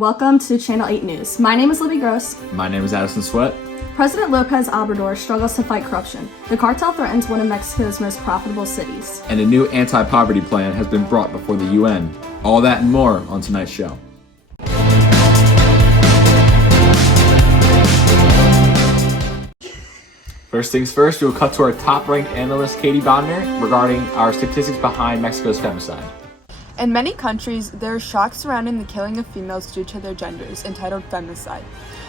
welcome to Channel 8 News. My name is Libby Gross. My name is Addison Sweat. President Lopez Obrador struggles to fight corruption. The cartel threatens one of Mexico's most profitable cities. And a new anti-poverty plan has been brought before the UN. All that and more on tonight's show. First things first, we'll cut to our top-ranked analyst, Katie Bonner, regarding our statistics behind Mexico's femicide. In many countries, there is shock surrounding the killing of females due to their genders, entitled femicide.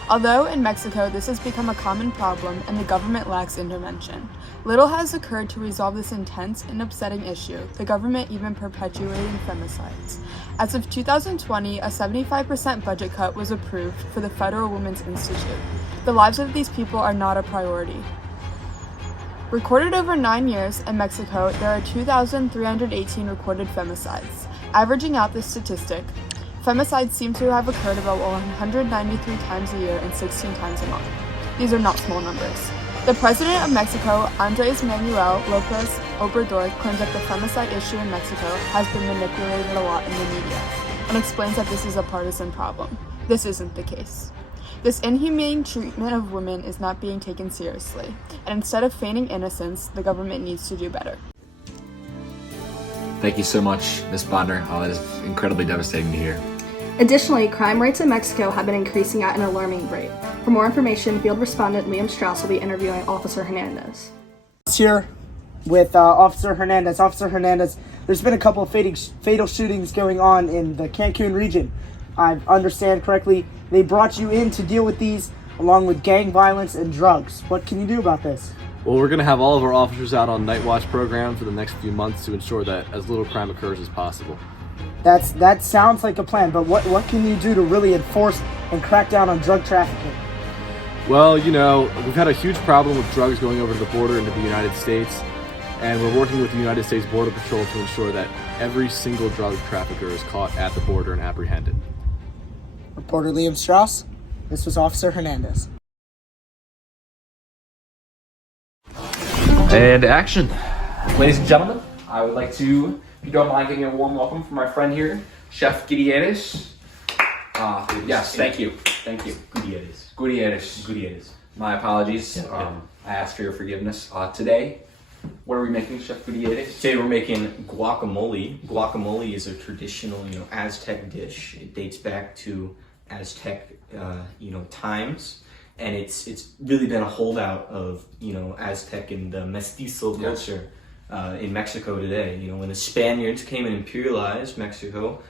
Although in Mexico this has become a common problem and the government lacks intervention, little has occurred to resolve this intense and upsetting issue, the government even perpetuating femicides. As of 2020, a 75% budget cut was approved for the Federal Women's Institute. The lives of these people are not a priority. Recorded over 9 years, in Mexico, there are 2,318 recorded femicides. Averaging out this statistic, femicides seem to have occurred about 193 times a year and 16 times a month. These are not small numbers. The president of Mexico, Andrés Manuel López Obrador, claims that the femicide issue in Mexico has been manipulated a lot in the media and explains that this is a partisan problem. This isn't the case. This inhumane treatment of women is not being taken seriously, and instead of feigning innocence, the government needs to do better. Thank you so much, Ms. Bonner. That is incredibly devastating to hear. Additionally, crime rates in Mexico have been increasing at an alarming rate. For more information, field respondent Liam Strauss will be interviewing Officer Hernandez. Here with Officer Hernandez. Officer Hernandez, there's been a couple of fatal shootings going on in the Cancun region. I understand correctly, they brought you in to deal with these along with gang violence and drugs. What can you do about this? Well, we're going to have all of our officers out on night watch program for the next few months to ensure that as little crime occurs as possible. That sounds like a plan, but what can you do to really enforce and crack down on drug trafficking? Well, we've had a huge problem with drugs going over the border into the United States, and we're working with the United States Border Patrol to ensure that every single drug trafficker is caught at the border and apprehended. Reporter Liam Strauss, this was Officer Hernandez. And action. Ladies and gentlemen, I would like to, if you don't mind, giving a warm welcome from my friend here, Chef Gutierrez. Yes, thank you. Thank you. Gutierrez. My apologies. I ask for your forgiveness. Today, what are we making, Chef Gutierrez? Today we're making guacamole. Guacamole is a traditional, Aztec dish. It dates back to Aztec, times, and it's really been a holdout of, Aztec and the mestizo culture in Mexico today. When the Spaniards came and imperialized Mexico,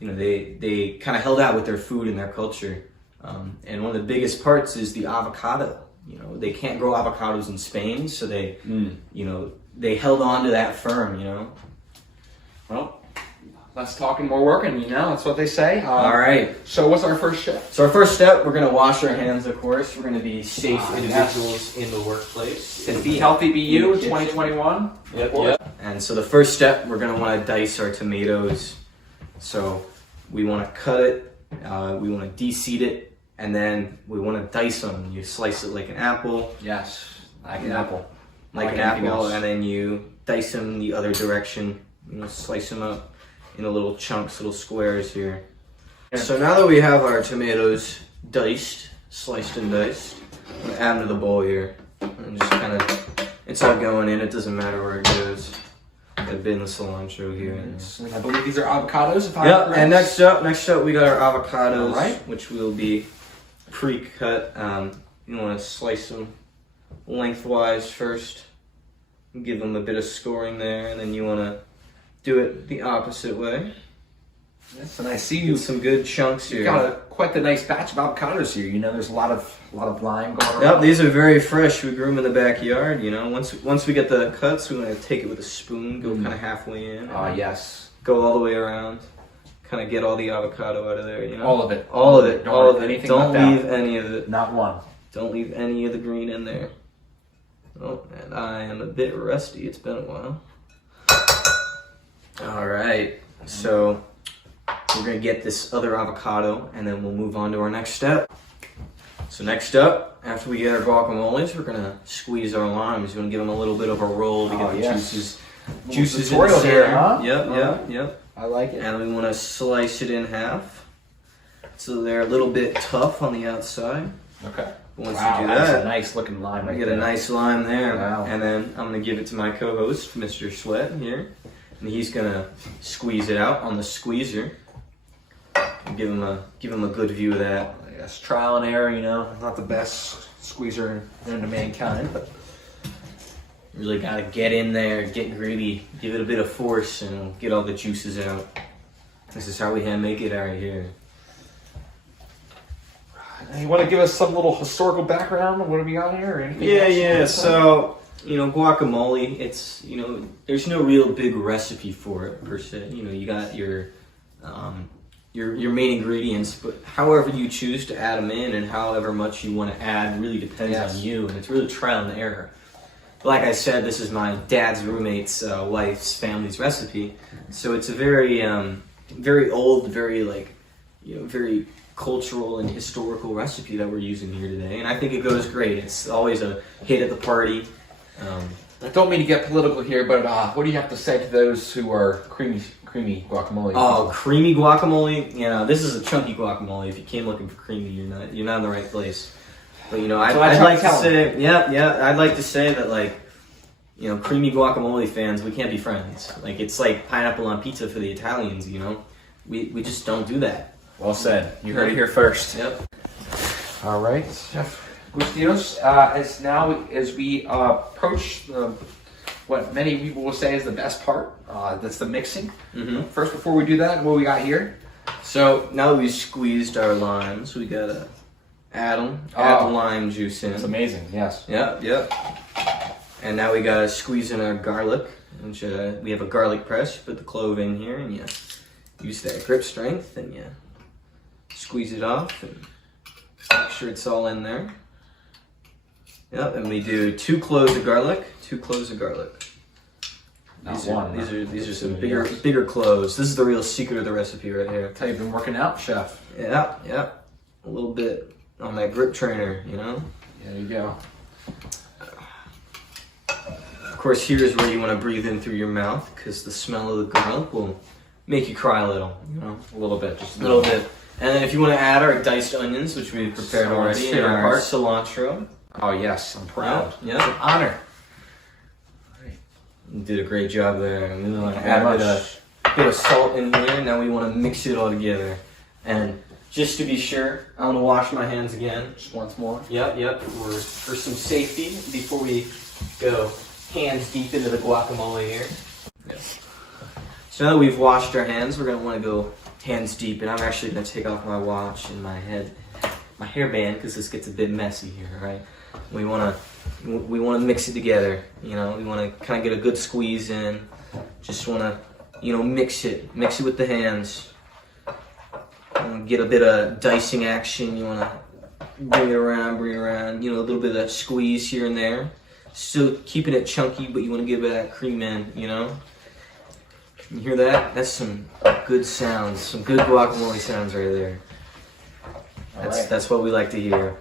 they kind of held out with their food and their culture. And one of the biggest parts is the avocado. They can't grow avocados in Spain, so they, they held on to that firm, Well, less talking, more working, that's what they say. All right. So what's our first step? So our first step, we're going to wash our hands, of course. We're going to be safe individuals in the workplace. And be healthy, be you, 2021. Yep. And so the first step, we're going to want to dice our tomatoes. So we want to cut it, we want to de-seed it, and then we want to dice them. You slice it like an apple. Yes, like an apple. Like an apple, and then you dice them the other direction. Slice them up in little chunks, little squares here. So now that we have our tomatoes sliced and diced, I'm gonna add them to the bowl here. And just kind of, it's all going in, it doesn't matter where it goes. Got a bit in the cilantro here. I believe these are avocados, if Yep, and next up we got our avocados, right, which will be pre-cut. You wanna slice them lengthwise first, give them a bit of scoring there, and then you wanna do it the opposite way. Yes, and I see you some good chunks here. You got quite the nice batch of avocados here. There's a lot of lime going on. Yep, these are very fresh. We grew them in the backyard. Once we get the cuts, we want to take it with a spoon, go kind of halfway in. Yes. Go all the way around. Kind of get all the avocado out of there. All of it. All of it. All of it. Anything Don't leave out. any of it. Not one. Don't leave any of the green in there. Oh, and I am a bit rusty. It's been a while. All right, so we're gonna get this other avocado and then we'll move on to our next step. So next up, after we get our guacamoles, we're gonna squeeze our limes. You wanna give them a little bit of a roll to get the juices in the center. Here, huh? Yep. I like it. And we wanna slice it in half. so they're a little bit tough on the outside. Okay. Once Wow, you do that's that, a nice looking lime right I get there. a nice lime there. Wow. And then I'm gonna give it to my co-host, Mr. Sweat here, and he's gonna squeeze it out on the squeezer. Give him a good view of that. I guess trial and error, you know, not the best squeezer known to mankind, but Really gotta get in there, get gritty, give it a bit of force, and get all the juices out. This is how we hand make it out here. you want to give us some little historical background on what we got here? Or anything Yeah. else? So, guacamole, it's, there's no real big recipe for it per se. You got your main ingredients, but however you choose to add them in and however much you want to add really depends on you, and it's really trial and error. Like I said, this is my dad's roommate's wife's family's recipe, so it's a very, very old, very very cultural and historical recipe that we're using here today, and I think it goes great. It's always a hit at the party. I don't mean to get political here, but what do you have to say to those who are creamy guacamole? Oh, creamy guacamole! This is a chunky guacamole. If you came looking for creamy, you're not in the right place. But I'd like to say, I'd like to say that creamy guacamole fans, we can't be friends. It's like pineapple on pizza for the Italians. We just don't do that. Well said. You heard it here first. Yep. All right, Chef Gustinos. As we approach what many people will say is the best part, that's the mixing. Mm-hmm. First, before we do that, what we got here? So now that we've squeezed our limes, we gotta add the lime juice in. It's amazing. Yes. Yep. And now we gotta squeeze in our garlic. Which, we have a garlic press. You put the clove in here, and you use that grip strength, and you squeeze it off, and make sure it's all in there. Yep. And we do 2 cloves of garlic. 2 cloves of garlic. These are some bigger cloves. This is the real secret of the recipe right here. That's how you've been working out, Chef. Yeah. A little bit on that grip trainer, There you go. Of course, here's where you want to breathe in through your mouth, because the smell of the garlic will make you cry a little, A little bit, just a little bit. And then if you want to add our diced onions, which we've prepared already, and our cilantro. Oh yes, I'm proud. Yeah. It's an honor. You did a great job there. And we want to add a bit of salt in here. Now we want to mix it all together. And just to be sure, I'm going to wash my hands again. Just once more. Yep. For some safety, before we go hands deep into the guacamole here. Yep. So now that we've washed our hands, we're going to want to go hands deep. And I'm actually going to take off my watch and my hairband, because this gets a bit messy here, right? We want to mix it together, we want to kind of get a good squeeze in. Just want to, mix it with the hands. Get a bit of dicing action. You want to bring it around, a little bit of that squeeze here and there. Still keeping it chunky, but you want to give it that cream in, You hear that? That's some good sounds, some good guacamole sounds right there. That's what we like to hear.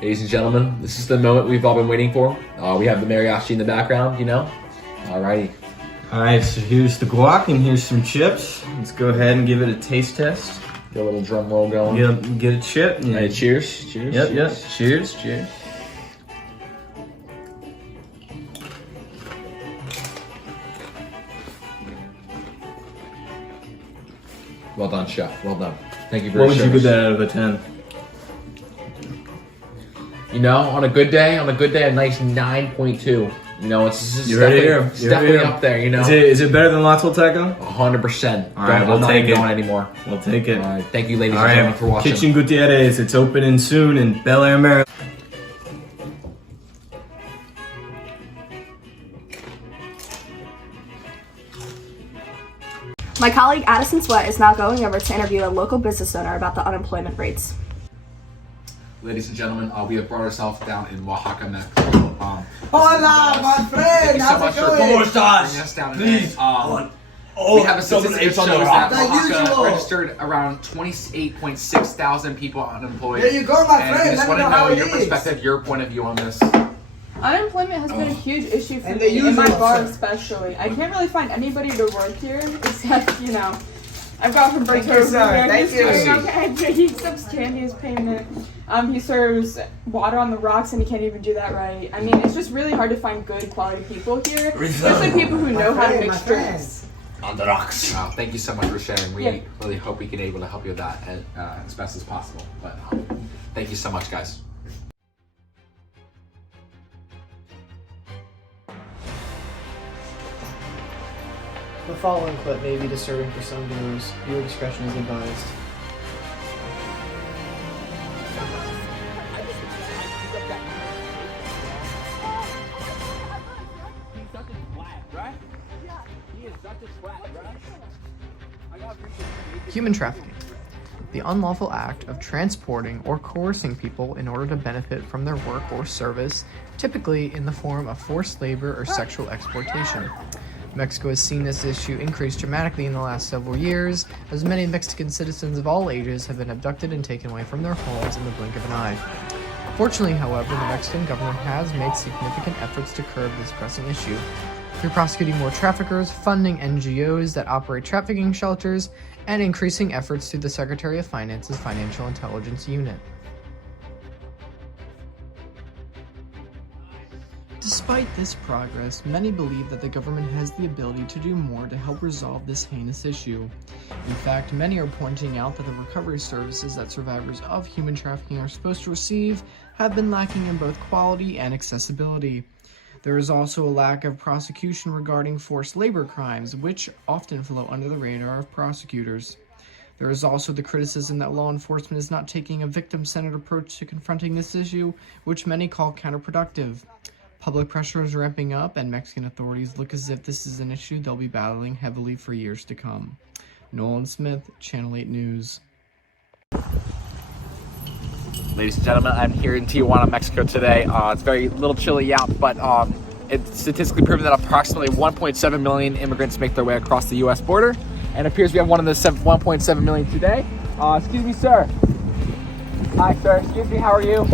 Ladies and gentlemen, this is the moment we've all been waiting for. We have the mariachi in the background, Alrighty. Alright, so here's the guac and here's some chips. Let's go ahead and give it a taste test. Get a little drum roll going. Get a chip. All right, cheers. Cheers. Yep. Cheers. Well done, Chef. Well done. Thank you very What much. would you give that out of a 10? On a good day, a nice 9.2. It's You heard it here. It's definitely up there, Is it better than La Tolteca? 100%. All right, I'm we'll not take even it. going anymore. We'll take it. All right, thank you, ladies All and right, gentlemen, for watching. Kitchen Gutierrez, it's opening soon in Bel Air, Maryland. My colleague Addison Sweat is now going over to interview a local business owner about the unemployment rates. Ladies and gentlemen, we have brought ourselves down in Oaxaca, Mexico. Hola, my friend. Thank you so How's much it for going? bringing us down today. We have a statistic that shows that Like Oaxaca usual. registered around 28.6 thousand people unemployed. There you go, my And friend. I just Let me want to know how know it your is. perspective, your point of view on this. Unemployment has been a huge issue for And me, the in my usual bar stuff. especially. I can't really find anybody to work here except, I've got Humberto. Thank you, sir. Thank you. Okay, he accepts candy as payment. He serves water on the rocks, and he can't even do that right. I mean, it's just really hard to find good quality people here, especially people who know how to mix drinks. On the rocks. Thank you so much for sharing. We Yeah. really hope we can able to help you with that as best as possible. But thank you so much, guys. The following clip may be disturbing for some viewers. Viewer discretion is advised. Human trafficking. The unlawful act of transporting or coercing people in order to benefit from their work or service, typically in the form of forced labor or sexual exploitation. Mexico has seen this issue increase dramatically in the last several years, as many Mexican citizens of all ages have been abducted and taken away from their homes in the blink of an eye. Fortunately, however, the Mexican government has made significant efforts to curb this pressing issue, through prosecuting more traffickers, funding NGOs that operate trafficking shelters, and increasing efforts through the Secretary of Finance's Financial Intelligence Unit. Despite this progress, many believe that the government has the ability to do more to help resolve this heinous issue. In fact, many are pointing out that the recovery services that survivors of human trafficking are supposed to receive have been lacking in both quality and accessibility. There is also a lack of prosecution regarding forced labor crimes, which often flow under the radar of prosecutors. There is also the criticism that law enforcement is not taking a victim-centered approach to confronting this issue, which many call counterproductive. Public pressure is ramping up, and Mexican authorities look as if this is an issue they'll be battling heavily for years to come. Nolan Smith, Channel 8 News. Ladies and gentlemen, I'm here in Tijuana, Mexico today. It's very little chilly out, but it's statistically proven that approximately 1.7 million immigrants make their way across the U.S. border, and it appears we have one of the 1.7 million today. Excuse me, sir. Hi, sir. Excuse me, how are you?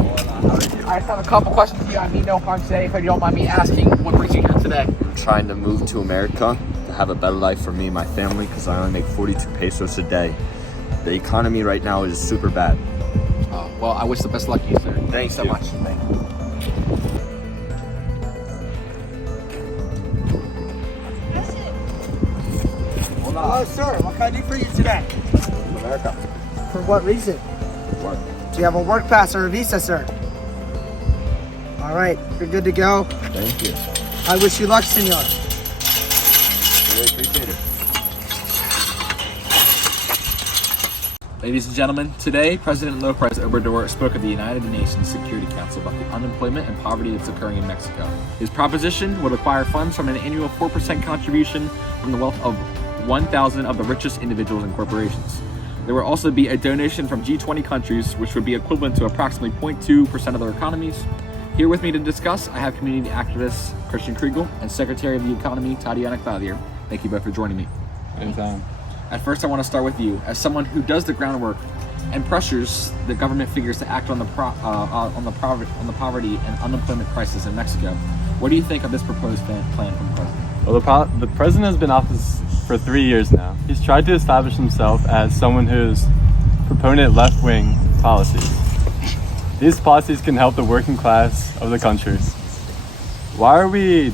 I just have a couple questions for you. I mean no harm today, if you don't mind me asking. What brings you here today? I'm trying to move to America to have a better life for me and my family because I only make 42 pesos a day. The economy right now is super bad. Well, I wish the best luck to you, sir. Thank you so you. much. Thank you. Hello, sir. What can I do for you today? America. For what reason? Work. Do you have a work pass or a visa, sir? All right, you're good to go. Thank you. I wish you luck, senor. Really appreciate it. Ladies and gentlemen, today President López Obrador spoke at the United Nations Security Council about the unemployment and poverty that's occurring in Mexico. His proposition would require funds from an annual 4% contribution from the wealth of 1,000 of the richest individuals and corporations. There will also be a donation from G20 countries, which would be equivalent to approximately 0.2% of their economies. Here with me to discuss, I have community activist Christian Kriegel and Secretary of the Economy Tatiana Claudier. Thank you both for joining me. Anytime. At first, I want to start with you. As someone who does the groundwork and pressures the government figures to act on the poverty and unemployment crisis in Mexico, what do you think of this proposed plan from the president? Well, the president has been in office for 3 years now. He's tried to establish himself as someone who's proponent left-wing policies. These policies can help the working class of the country. Why are we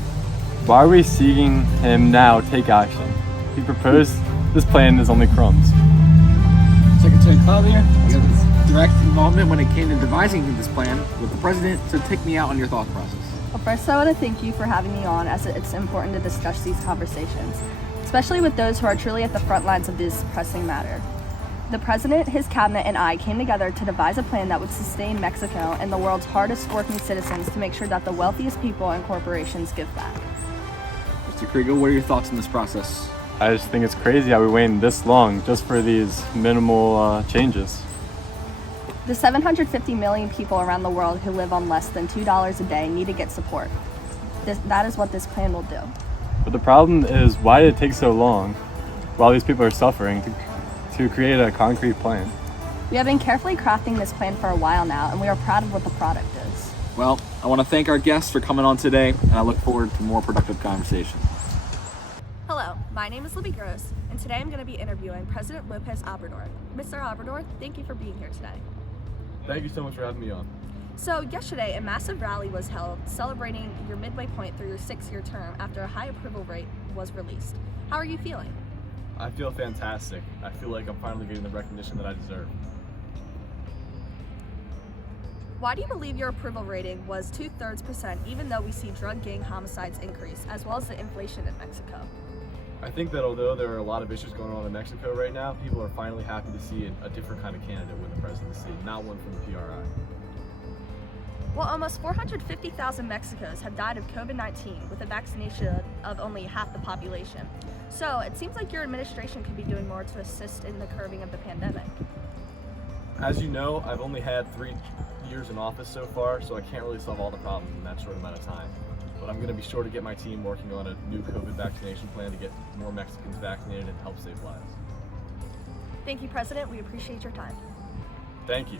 seeing him now take action? He proposed this plan is only crumbs. Secretary Claudier, you have this direct involvement when it came to devising this plan with the president, so take me out on your thought process. Well, first I want to thank you for having me on, as it's important to discuss these conversations, especially with those who are truly at the front lines of this pressing matter. The president, his cabinet, and I came together to devise a plan that would sustain Mexico and the world's hardest working citizens to make sure that the wealthiest people and corporations give back. Mr. Kriegel, what are your thoughts on this process? I just think it's crazy how we waited this long just for these minimal changes. The 750 million people around the world who live on less than $2 a day need to get support. That is what this plan will do. But the problem is, why did it take so long while these people are suffering to create a concrete plan? We have been carefully crafting this plan for a while now, and we are proud of what the product is. Well, I want to thank our guests for coming on today, and I look forward to more productive conversation. Hello, my name is Libby Gross, and today I'm going to be interviewing President Lopez Obrador. Mr. Obrador, thank you for being here today. Thank you so much for having me on. So yesterday, a massive rally was held celebrating your midway point through your 6-year term after a high approval rate was released. How are you feeling? I feel fantastic. I feel like I'm finally getting the recognition that I deserve. Why do you believe your approval rating was 2/3% even though we see drug gang homicides increase, as well as the inflation in Mexico? I think that although there are a lot of issues going on in Mexico right now, people are finally happy to see a different kind of candidate win the presidency, not one from the PRI. Well, almost 450,000 Mexicans have died of COVID-19 with a vaccination of only half the population. So it seems like your administration could be doing more to assist in the curbing of the pandemic. As you know, I've only had 3 years in office so far, so I can't really solve all the problems in that short amount of time. But I'm going to be sure to get my team working on a new COVID vaccination plan to get more Mexicans vaccinated and help save lives. Thank you, President. We appreciate your time. Thank you.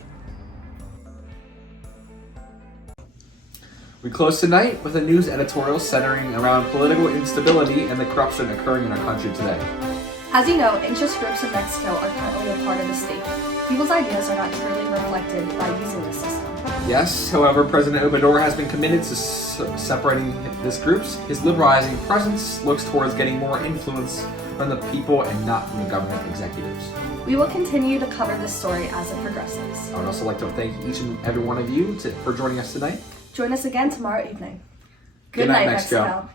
We close tonight with a news editorial centering around political instability and the corruption occurring in our country today. As you know, anxious groups in Mexico are currently a part of the state. People's ideas are not truly reflected by using this system. Yes, however, President Obrador has been committed to separating these groups. His liberalizing presence looks towards getting more influence from the people and not from the government executives. We will continue to cover this story as it progresses. I would also like to thank each and every one of you for joining us tonight. Join us again tomorrow evening. Good night, Mexico.